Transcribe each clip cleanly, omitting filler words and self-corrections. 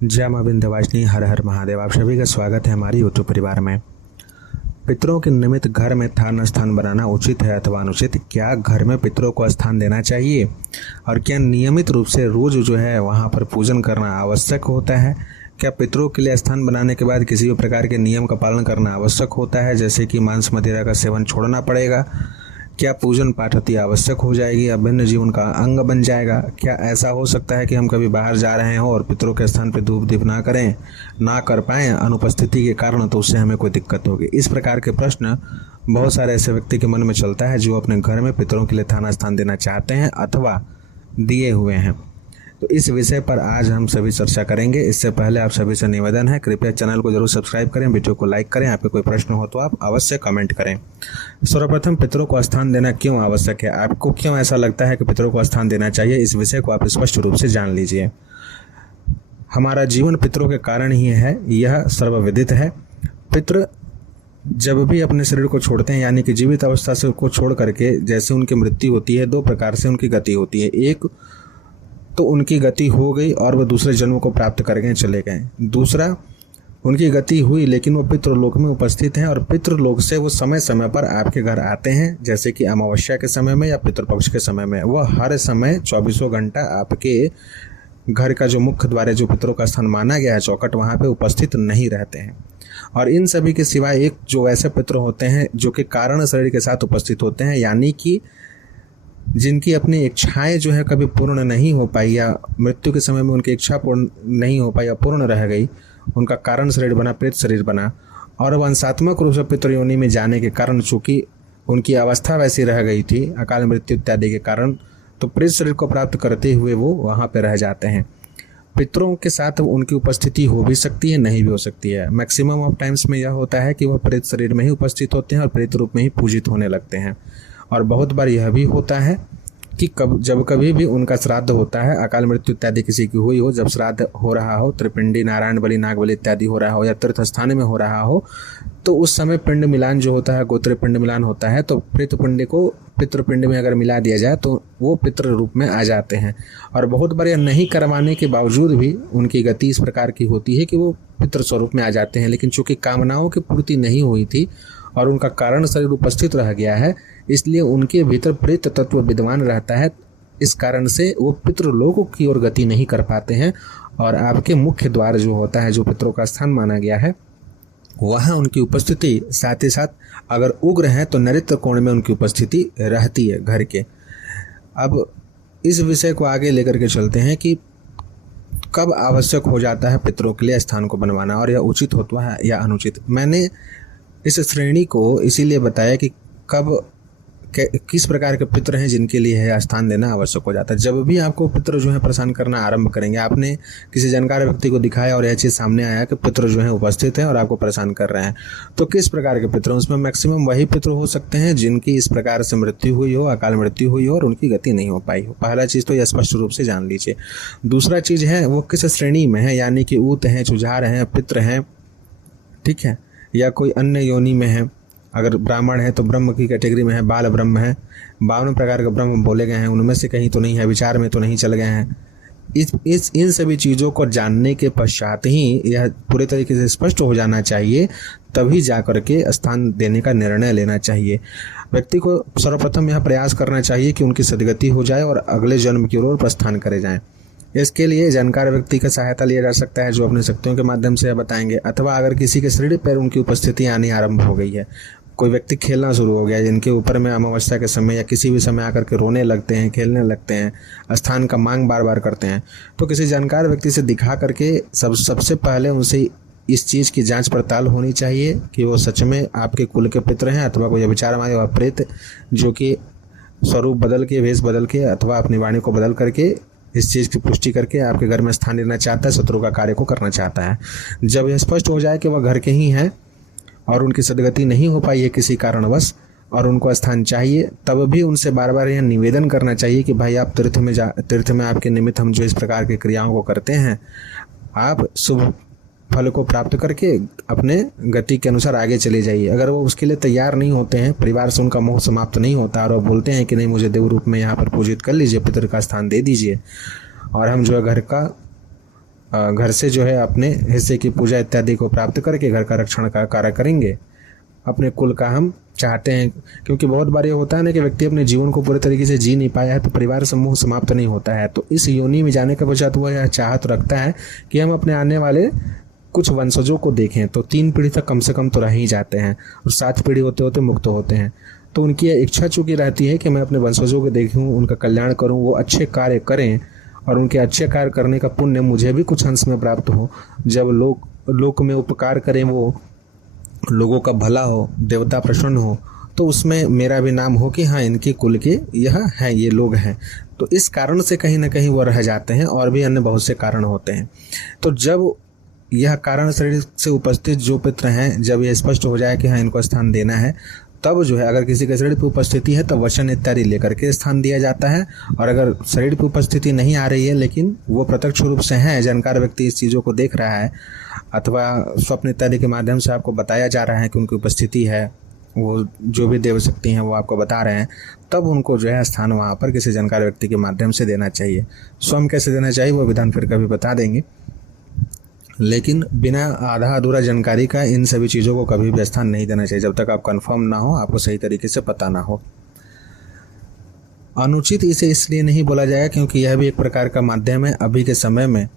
जय मां विंध्यवासिनी, हर हर महादेव। आप सभी का स्वागत है हमारे यूट्यूब परिवार में। पितरों के निमित्त घर में स्थान बनाना उचित है अथवा अनुचित? क्या घर में पितरों को स्थान देना चाहिए? और क्या नियमित रूप से रोज जो है वहां पर पूजन करना आवश्यक होता है? क्या पितरों के लिए स्थान बनाने के बाद किसी भी प्रकार के नियम का पालन करना आवश्यक होता है, जैसे कि मांस मदिरा का सेवन छोड़ना पड़ेगा? क्या पूजन पाठ अति आवश्यक हो जाएगी, अभिन्न जीवन का अंग बन जाएगा? क्या ऐसा हो सकता है कि हम कभी बाहर जा रहे हो और पितरों के स्थान पर धूप दीप ना करें, ना कर पाएँ अनुपस्थिति के कारण, तो उससे हमें कोई दिक्कत होगी? इस प्रकार के प्रश्न बहुत सारे ऐसे व्यक्ति के मन में चलता है जो अपने घर में पितरों के लिए थाना स्थान देना चाहते हैं अथवा दिए हुए हैं। तो इस विषय पर आज हम सभी चर्चा करेंगे। इससे पहले आप सभी से निवेदन है, कृपया चैनल को जरूर सब्सक्राइब करें, वीडियो को लाइक करें। आपके कोई प्रश्न हो तो आप अवश्य कमेंट करें। सर्वप्रथम, पितरों को स्थान देना क्यों आवश्यक है? आपको क्यों ऐसा लगता है कि पितरों को स्थान देना चाहिए? इस विषय को आप स्पष्ट रूप से जान लीजिए। हमारा जीवन पितरों के कारण ही है, यह सर्वविदित है। पितृ जब भी अपने शरीर को छोड़ते हैं, यानी कि जीवित अवस्था से को छोड़ करके जैसे उनकी मृत्यु होती है, दो प्रकार से उनकी गति होती है। एक तो उनकी गति हो गई और वह दूसरे जन्म को प्राप्त कर गए, चले गए। दूसरा, उनकी गति हुई लेकिन वो पितृलोक में उपस्थित हैं और पितृलोक से वो समय समय पर आपके घर आते हैं, जैसे कि अमावस्या के समय में या पितृपक्ष के समय में। वह हर समय 24 घंटा आपके घर का जो मुख्य द्वार है, जो पितरों का स्थान माना गया है, चौखट, वहाँ पे उपस्थित नहीं रहते हैं। और इन सभी के सिवाय एक जो ऐसे पितर होते हैं जो कि कारण शरीर के साथ उपस्थित होते हैं, यानी कि जिनकी अपनी इच्छाएं जो है कभी पूर्ण नहीं हो पाई, या मृत्यु के समय में उनकी इच्छा पूर्ण नहीं हो पाई या पूर्ण रह गई, उनका कारण शरीर बना, प्रेत शरीर बना, और वंशात्मक रूप से पितृयोनि में जाने के कारण, चूंकि उनकी अवस्था वैसी रह गई थी अकाल मृत्यु इत्यादि के कारण, तो प्रेत शरीर को प्राप्त करते हुए वो वहाँ पर रह जाते हैं। पितरों के साथ उनकी उपस्थिति हो भी सकती है, नहीं भी हो सकती है। मैक्सिमम ऑफ टाइम्स में यह होता है कि वह प्रेत शरीर में ही उपस्थित होते हैं और प्रेत रूप में ही पूजित होने लगते हैं। और बहुत बार यह भी होता है कि जब कभी भी उनका श्राद्ध होता है, अकाल मृत्यु इत्यादि किसी की हुई हो, जब श्राद्ध हो रहा हो, त्रिपिंडी, नारायण बलि, नाग बलि इत्यादि हो रहा हो, या तीर्थ स्थान में हो रहा हो, तो उस समय पिंड मिलान जो होता है, गोत्र पिंड मिलान होता है। तो पितृपिंड को पितृपिंड में अगर मिला दिया जाए तो वो पितृ रूप में आ जाते हैं। और बहुत बार यह नहीं करवाने के बावजूद भी उनकी गति इस प्रकार की होती है कि वो पितृ स्वरूप में आ जाते हैं, लेकिन चूंकि कामनाओं की पूर्ति नहीं हुई थी और उनका कारण शरीर उपस्थित रह गया है, इसलिए उनके भीतर प्रेत तत्व विद्यमान रहता है। इस कारण से वो पितृलोकों की ओर गति नहीं कर पाते हैं और आपके मुख्य द्वार जो होता है, जो पितरों का स्थान माना गया है, वहाँ उनकी उपस्थिति, साथ ही साथ अगर उग्र है तो नैऋत्य कोण में उनकी उपस्थिति रहती है घर के। अब इस विषय को आगे लेकर के चलते हैं कि कब आवश्यक हो जाता है पितरों के लिए स्थान को बनवाना, और यह उचित होता है या अनुचित। मैंने इस श्रेणी को इसीलिए बताया कि कब किस प्रकार के पितर हैं जिनके लिए है स्थान देना आवश्यक हो जाता है। जब भी आपको पितर जो है परेशान करना आरंभ करेंगे, आपने किसी जानकार व्यक्ति को दिखाया और यह चीज़ सामने आया कि पितर जो है उपस्थित हैं और आपको परेशान कर रहे हैं, तो किस प्रकार के पितर? उसमें मैक्सिमम वही पितर हो सकते हैं जिनकी इस प्रकार से मृत्यु हुई हो, अकाल मृत्यु हुई हो और उनकी गति नहीं हो पाई हो। पहला चीज़ तो यह स्पष्ट रूप से जान लीजिए। दूसरा चीज़ है वो किस श्रेणी में है, यानी कि ऊत हैं, चुझार हैं, पितर हैं, ठीक है, या कोई अन्य योनि में है। अगर ब्राह्मण है तो ब्रह्म की कैटेगरी में है, बाल ब्रह्म है, 52 प्रकार के ब्रह्म बोले गए हैं, उनमें से कहीं तो नहीं है, विचार में तो नहीं चल गए हैं। इन सभी चीज़ों को जानने के पश्चात ही यह पूरे तरीके से स्पष्ट हो जाना चाहिए, तभी जा कर के स्थान देने का निर्णय लेना चाहिए। व्यक्ति को सर्वप्रथम यह प्रयास करना चाहिए कि उनकी सदगति हो जाए और अगले जन्म की ओर प्रस्थान करे जाएँ। इसके लिए जानकार व्यक्ति का सहायता लिया जा सकता है, जो अपने शक्तियों के माध्यम से बताएंगे। अथवा अगर किसी के शरीर पर उनकी उपस्थिति आनी आरंभ हो गई है, कोई व्यक्ति खेलना शुरू हो गया, जिनके ऊपर में अमावस्या के समय या किसी भी समय आकर के रोने लगते हैं, खेलने लगते हैं, स्थान का मांग बार बार करते हैं, तो किसी जानकार व्यक्ति से दिखा करके सबसे पहले उनसे इस चीज़ की जांच पड़ताल होनी चाहिए कि वो सच में आपके कुल के पितर हैं अथवा कोई विचार मारे व प्रेत, जो कि स्वरूप बदल के, वेश बदल के अथवा अपनी वाणी को बदल करके इस चीज़ की पुष्टि करके आपके घर में स्थान लेना चाहता है, शत्रु का कार्य को करना चाहता है। जब यह स्पष्ट हो जाए कि वह घर के ही हैं और उनकी सदगति नहीं हो पाई है किसी कारणवश और उनको स्थान चाहिए, तब भी उनसे बार बार यह निवेदन करना चाहिए कि भाई आप तीर्थ में आपके निमित्त हम जो इस प्रकार की क्रियाओं को करते हैं, आप शुभ फल को प्राप्त करके अपने गति के अनुसार आगे चले जाइए। अगर वो उसके लिए तैयार नहीं होते हैं, परिवार से उनका मोह समाप्त नहीं होता और वो बोलते हैं कि नहीं, मुझे देव रूप में यहाँ पर पूजित कर लीजिए, पितर का स्थान दे दीजिए और हम जो है घर का घर से जो है अपने हिस्से की पूजा इत्यादि को प्राप्त करके घर का रक्षण का कार्य करेंगे। अपने कुल का हम चाहते हैं, क्योंकि बहुत बार ये होता है ना कि व्यक्ति अपने जीवन को पूरे तरीके से जी नहीं पाया है तो परिवार समूह समाप्त नहीं होता है। तो इस योनि में जाने के पश्चात वह यह चाहत रखता है कि हम अपने आने वाले कुछ वंशजों को देखें। तो 3 पीढ़ी तक कम से कम तो रह ही जाते हैं और 7 पीढ़ी होते होते मुक्त होते हैं। तो उनकी यह इच्छा चूंकि रहती है कि मैं अपने वंशजों को देखूं, उनका कल्याण करूं, वो अच्छे कार्य करें और उनके अच्छे कार्य करने का पुण्य मुझे भी कुछ अंश में प्राप्त हो। जब लोक में उपकार करें, वो लोगों का भला हो, देवता प्रसन्न हो, तो उसमें मेरा भी नाम हो कि हाँ इनके कुल के यह हैं, ये लोग हैं। तो इस कारण से कहीं ना कहीं वो रह जाते हैं और भी अन्य बहुत से कारण होते हैं। तो जब यह कारण शरीर से उपस्थित जो पितृ हैं, जब यह स्पष्ट हो जाए कि हाँ इनको स्थान देना है, तब जो है अगर किसी के शरीर पर उपस्थिति है तो वचन इत्यादि लेकर के स्थान दिया जाता है। और अगर शरीर पर उपस्थिति नहीं आ रही है लेकिन वो प्रत्यक्ष रूप से है, जानकार व्यक्ति इस चीज़ों को देख रहा है अथवा स्वप्न इत्यादि के माध्यम से आपको बताया जा रहा है कि उनकी उपस्थिति है, वो जो भी देव शक्ति हैं वो आपको बता रहे हैं, तब उनको जो है स्थान वहाँ पर किसी जानकार व्यक्ति के माध्यम से देना चाहिए। स्वयं कैसे देना चाहिए वो विधान फिर कभी बता देंगे, लेकिन बिना आधा अधूरा जानकारी का इन सभी चीज़ों को कभी भी स्थान नहीं देना चाहिए जब तक आप कंफर्म ना हो, आपको सही तरीके से पता ना हो। अनुचित इसे इसलिए नहीं बोला जाएगा क्योंकि यह भी एक प्रकार का माध्यम है। अभी के समय में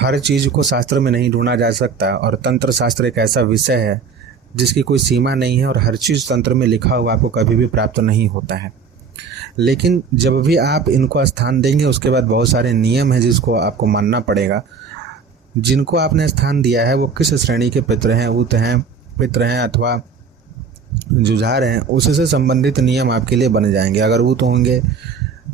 हर चीज़ को शास्त्र में नहीं ढूंढा जा सकता और तंत्र शास्त्र एक ऐसा विषय है जिसकी कोई सीमा नहीं है और हर चीज़ तंत्र में लिखा हुआ आपको कभी भी प्राप्त नहीं होता है। लेकिन जब भी आप इनको स्थान देंगे उसके बाद बहुत सारे नियम हैं जिसको आपको मानना पड़ेगा। जिनको आपने स्थान दिया है वो किस श्रेणी के पितृ हैं, ऊत हैं, पितृ हैं अथवा जुझार हैं, उससे संबंधित नियम आपके लिए बन जाएंगे। अगर ऊत होंगे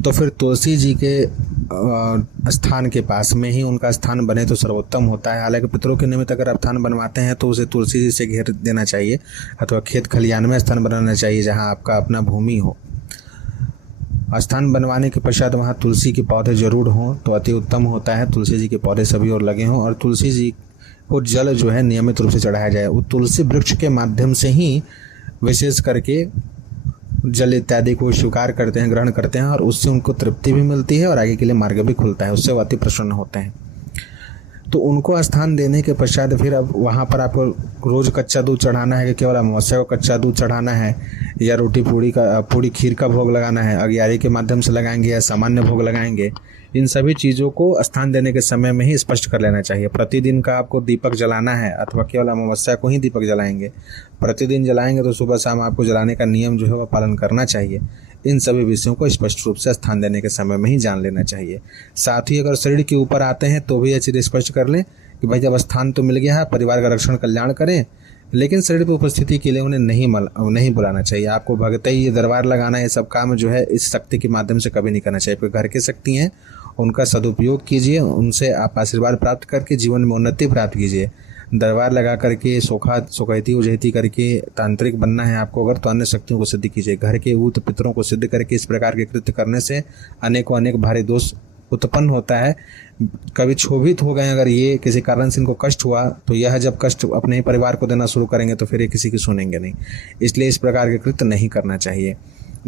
तो फिर तुलसी जी के स्थान के पास में ही उनका स्थान बने तो सर्वोत्तम होता है। हालांकि पितरों के निमित्त अगर आप स्थान बनवाते हैं तो उसे तुलसी जी से घेर देना चाहिए अथवा खेत खलियान में स्थान बनाना चाहिए जहां आपका अपना भूमि हो। स्थान बनवाने के पश्चात वहां तुलसी के पौधे जरूर हों तो अति उत्तम होता है। तुलसी जी के पौधे सभी ओर लगे हों और तुलसी जी को जल जो है नियमित रूप से चढ़ाया जाए। वो तुलसी वृक्ष के माध्यम से ही विशेष करके जल इत्यादि को स्वीकार करते हैं, ग्रहण करते हैं और उससे उनको तृप्ति भी मिलती है और आगे के लिए मार्ग भी खुलता है, उससे वो अति प्रसन्न होते हैं। तो उनको स्थान देने के पश्चात फिर अब वहाँ पर आपको रोज़ कच्चा दूध चढ़ाना है कि केवल अमावस्या को कच्चा दूध चढ़ाना है या रोटी पूड़ी खीर का भोग लगाना है, अग्यारी के माध्यम से लगाएंगे या सामान्य भोग लगाएंगे, इन सभी चीज़ों को स्थान देने के समय में ही स्पष्ट कर लेना चाहिए। प्रतिदिन का आपको दीपक जलाना है अथवा केवल अमावस्या को ही दीपक जलाएंगे, प्रतिदिन जलाएंगे तो सुबह शाम आपको जलाने का नियम जो है वह पालन करना चाहिए। इन सभी विषयों को स्पष्ट रूप से स्थान देने के समय में ही जान लेना चाहिए। साथ ही अगर शरीर के ऊपर आते हैं तो भी यह चीज़ स्पष्ट कर लें कि भाई जब स्थान तो मिल गया है, परिवार का रक्षण कल्याण करें, लेकिन शरीर पर उपस्थिति के लिए उन्हें नहीं बुलाना चाहिए। आपको भगतई ये दरबार लगाना ये सब काम जो है इस शक्ति के माध्यम से कभी नहीं करना चाहिए। क्योंकि घर की शक्ति हैं, उनका सदुपयोग कीजिए, उनसे आप आशीर्वाद प्राप्त करके जीवन में उन्नति प्राप्त कीजिए। दरबार लगा करके सोखैती उजैती करके तांत्रिक बनना है आपको अगर, तो अन्य शक्तियों को सिद्ध कीजिए। घर के ऊत पितरों को सिद्ध करके इस प्रकार के कृत्य करने से अनेक भारी दोष उत्पन्न होता है। कभी क्षोभित हो गए अगर ये किसी कारण से इनको कष्ट हुआ तो यह जब कष्ट अपने ही परिवार को देना शुरू करेंगे तो फिर ये किसी की सुनेंगे नहीं, इसलिए इस प्रकार के कृत्य नहीं करना चाहिए।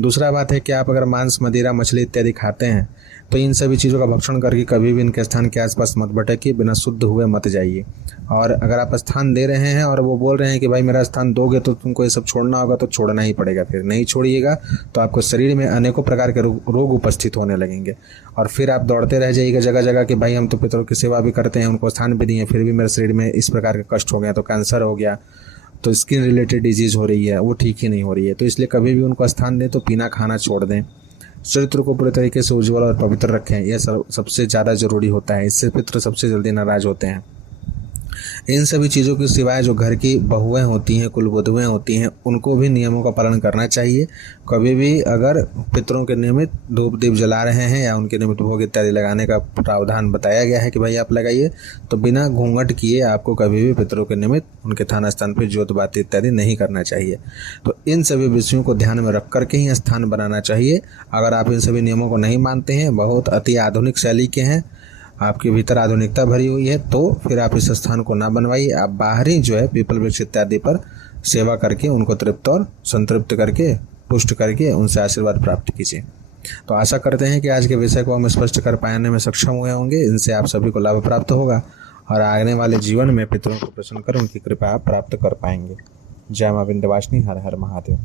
दूसरा बात है कि आप अगर मांस मदिरा मछली इत्यादि खाते हैं तो इन सभी चीज़ों का भक्षण करके कभी भी इनके स्थान के आसपास मत भटकिए, बिना शुद्ध हुए मत जाइए। और अगर आप स्थान दे रहे हैं और वो बोल रहे हैं कि भाई मेरा स्थान दोगे तो तुमको ये सब छोड़ना होगा, तो छोड़ना ही पड़ेगा। फिर नहीं छोड़िएगा तो आपको शरीर में अनेकों प्रकार के रोग उपस्थित होने लगेंगे और फिर आप दौड़ते रह जाइएगा जगह जगह कि भाई हम तो पितरों की सेवा भी करते हैं, उनको स्थान भी दिए, फिर भी मेरे शरीर में इस प्रकार के कष्ट हो गया, तो कैंसर हो गया, तो स्किन रिलेटेड डिजीज़ हो रही है, वो ठीक ही नहीं हो रही है। तो इसलिए कभी भी उनको स्थान दें तो पीना खाना छोड़ दें, चरित्र को पूरे तरीके से उज्ज्वल और पवित्र रखें, यह सबसे ज़्यादा जरूरी होता है। इससे पितृ सबसे जल्दी नाराज होते हैं। इन सभी चीज़ों के सिवाय जो घर की बहुएं होती हैं, कुलवधुएं होती हैं, उनको भी नियमों का पालन करना चाहिए। कभी भी अगर पितरों के निमित्त धूप दीप जला रहे हैं या उनके निमित्त भोग इत्यादि लगाने का प्रावधान बताया गया है कि भाई आप लगाइए, तो बिना घूंघट किए आपको कभी भी पितरों के निमित्त उनके थान स्थान पर ज्योत बाती इत्यादि नहीं करना चाहिए। तो इन सभी विषयों को ध्यान में रख करके ही स्थान बनाना चाहिए। अगर आप इन सभी नियमों को नहीं मानते हैं, बहुत अति आधुनिक शैली के हैं, आपके भीतर आधुनिकता भरी हुई है, तो फिर आप इस स्थान को ना बनवाइए। आप बाहरी जो है पीपल वृक्ष इत्यादि पर सेवा करके उनको तृप्त और संतृप्त करके पुष्ट करके उनसे आशीर्वाद प्राप्त कीजिए। तो आशा करते हैं कि आज के विषय को हम स्पष्ट कर पाने में सक्षम हुए होंगे। इनसे आप सभी को लाभ प्राप्त होगा और आने वाले जीवन में पितरों को प्रसन्न कर उनकी कृपा आप प्राप्त कर पाएंगे। जय मां विंध्यवासिनी। हर हर महादेव।